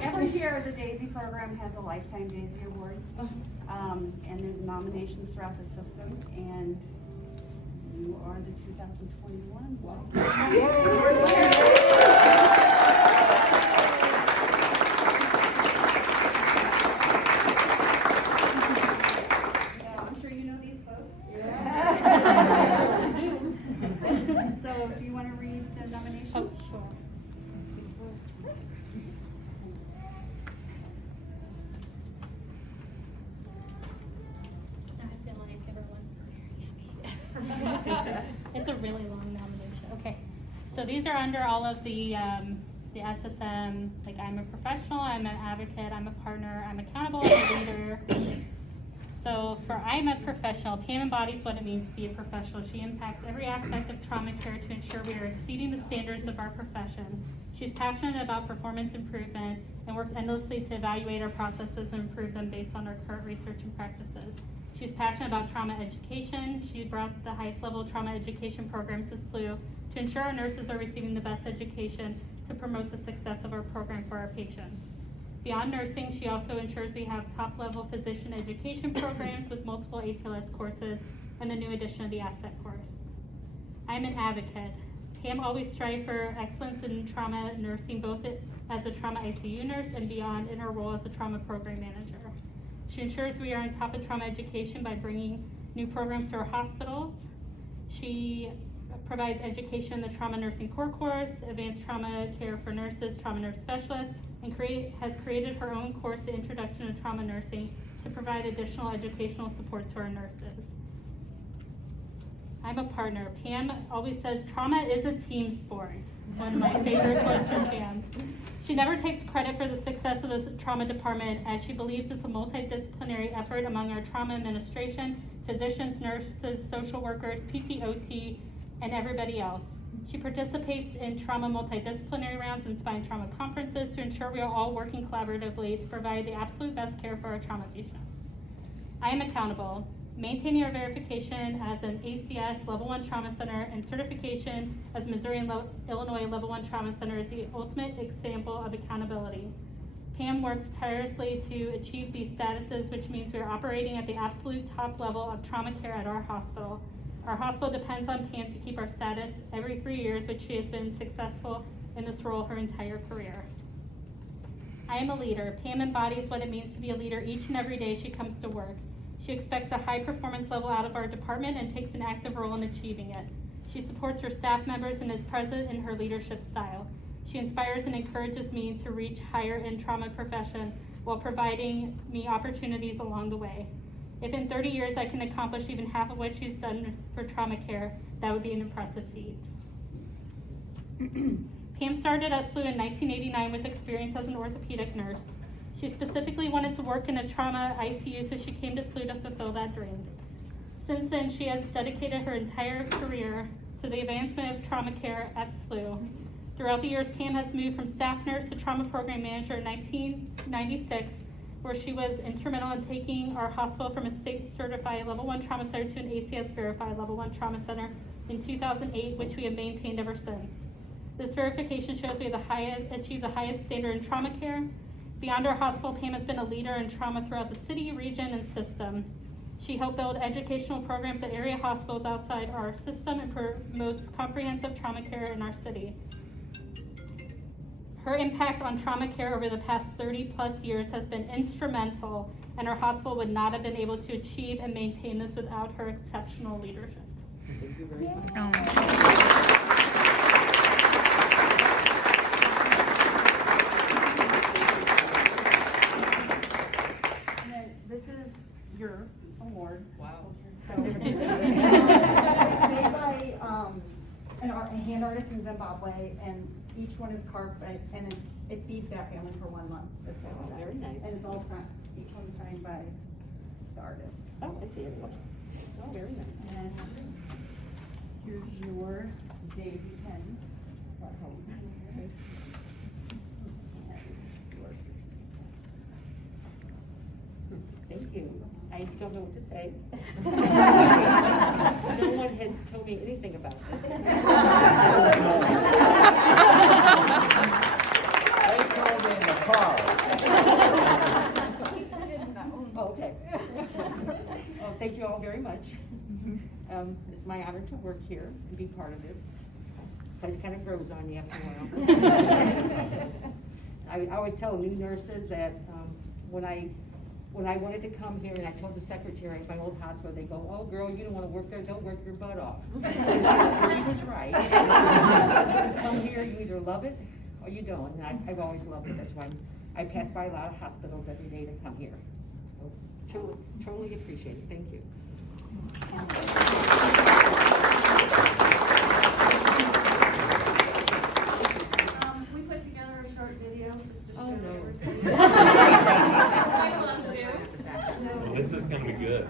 Every year, the DAISY program has a Lifetime DAISY Award, and there's nominations throughout the system, and you are the 2021 I'm sure you know these folks. So, do you want to read the nomination? Oh, sure. I feel like everyone's staring at me. It's a really long nomination. Okay, so these are under all of the SSM, like I'm a professional, I'm an advocate, I'm a partner, I'm accountable, I'm a leader. So for I'm a professional, Pam embodies what it means to be a professional. She impacts every aspect of trauma care to ensure we are exceeding the standards of our profession. She's passionate about performance improvement and works endlessly to evaluate our processes and improve them based on our current research and practices. She's passionate about trauma education. She brought the highest level trauma education programs to SLU to ensure our nurses are receiving the best education to promote the success of our program for our patients. Beyond nursing, she also ensures we have top-level physician education programs with multiple ATLS courses and the new addition of the ASSET course. I'm an advocate. Pam always strives for excellence in trauma nursing, both as a trauma ICU nurse and beyond in her role as a trauma program manager. She ensures we are on top of trauma education by bringing new programs to our hospitals. She provides education in the trauma nursing core course, advanced trauma care for nurses, trauma nurse specialists, and has created her own course, The Introduction to Trauma Nursing, to provide additional educational support to our nurses. I'm a partner. Pam always says trauma is a team sport. It's one of my favorite quotes from Pam. She never takes credit for the success of the trauma department, as she believes it's a multidisciplinary effort among our trauma administration, physicians, nurses, social workers, PT, OT, and everybody else. She participates in trauma multidisciplinary rounds and spine trauma conferences to ensure we are all working collaboratively to provide the absolute best care for our trauma patients. I am accountable. Maintaining our verification as an ACS Level 1 Trauma Center and certification as Missouri and Illinois Level 1 Trauma Center is the ultimate example of accountability. Pam works tirelessly to achieve these statuses, which means we are operating at the absolute top level of trauma care at our hospital. Our hospital depends on Pam to keep our status every 3 years, which she has been successful in this role her entire career. I am a leader. Pam embodies what it means to be a leader each and every day she comes to work. She expects a high performance level out of our department and takes an active role in achieving it. She supports her staff members and is present in her leadership style. She inspires and encourages me to reach higher in trauma profession while providing me opportunities along the way. If in 30 years I can accomplish even half of what she's done for trauma care, that would be an impressive feat. Pam started at SLU in 1989 with experience as an orthopedic nurse. She specifically wanted to work in a trauma ICU, so she came to SLU to fulfill that dream. Since then, she has dedicated her entire career to the advancement of trauma care at SLU. Throughout the years, Pam has moved from staff nurse to trauma program manager in 1996, where she was instrumental in taking our hospital from a state-certified Level 1 Trauma Center to an ACS-verified Level 1 Trauma Center in 2008, which we have maintained ever since. This verification shows we have achieved the highest standard in trauma care. Beyond our hospital, Pam has been a leader in trauma throughout the city, region, and system. She helped build educational programs at area hospitals outside our system and promotes comprehensive trauma care in our city. Her impact on trauma care over the past 30 plus years has been instrumental, and our hospital would not have been able to achieve and maintain this without her exceptional leadership. Thank you very much. This is your award. Wow. So, it's made by a hand artist in Zimbabwe, and each one is carved, and it's feeds that family for 1 month. Oh, very nice. And it's all signed, each one signed by the artist. Oh, I see it. Oh, very nice. And here's your daisy pen at home. And your certificate. Thank you. I don't know what to say. No one had told me anything about this. They told me in the car. Oh, okay. Oh, thank you all very much. It's my honor to work here and be part of this. Place kind of grows on you after a while. I always tell new nurses that when I wanted to come here and I told the secretary at my old hospital, they go, "Oh, girl, you don't want to work there, they'll work your butt off." And she was right. Come here, you either love it or you don't. And I've always loved it. That's why I pass by a lot of hospitals every day to come here. So, totally appreciate it. Thank you. We put together a short video just to show Oh, no. everything. This is gonna be good.